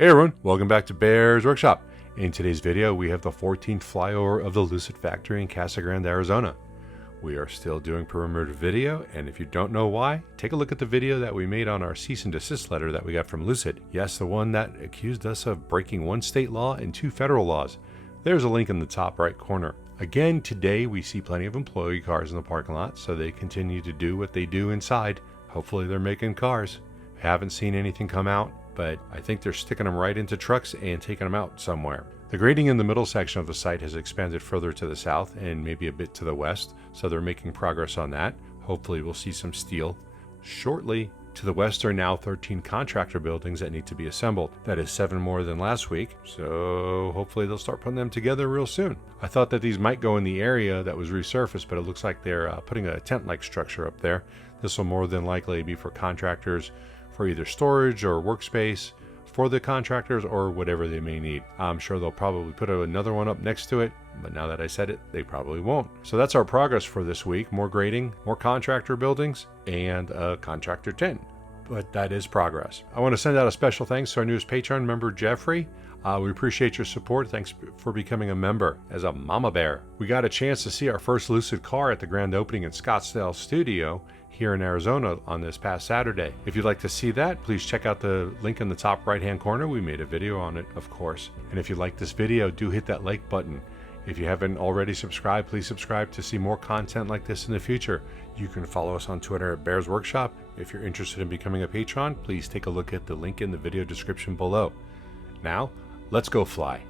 Hey everyone, welcome back to Bear's Workshop. In today's video, we have the 14th flyover of the Lucid factory in Casa Grande, Arizona. We are still doing perimeter video, and if you don't know why, take a look at the video that we made on our cease and desist letter that we got from Lucid. Yes, the one that accused us of breaking one state law and two federal laws. There's a link in the top right corner. Again, today we see plenty of employee cars in the parking lot, so they continue to do what they do inside. Hopefully they're making cars. Haven't seen anything come out, but I think they're sticking them right into trucks and taking them out somewhere. The grading in the middle section of the site has expanded further to the south and maybe a bit to the west, so they're making progress on that. Hopefully we'll see some steel shortly. To the west are now 13 contractor buildings that need to be assembled. That is 7 more than last week, so hopefully they'll start putting them together real soon. I thought that these might go in the area that was resurfaced, but it looks like they're putting a tent-like structure up there. This will more than likely be for contractors for either storage or workspace for the contractors or whatever they may need. I'm sure they'll probably put another one up next to it, but now that I said it, they probably won't. So that's our progress for this week. More grading, more contractor buildings, and a contractor tent. But that is progress. I want to send out a special thanks to our newest Patreon member, Jeffrey. We appreciate your support. Thanks for becoming a member as a mama bear. We got a chance to see our first Lucid car at the grand opening in Scottsdale Studio here in Arizona on this past Saturday. If you'd like to see that, please check out the link in the top right hand corner. We made a video on it, of course. And if you like this video, do hit that like button. If you haven't already subscribed, please subscribe to see more content like this in the future. You can follow us on Twitter at Bear's Workshop. If you're interested in becoming a patron, please take a look at the link in the video description below. Now, let's go fly.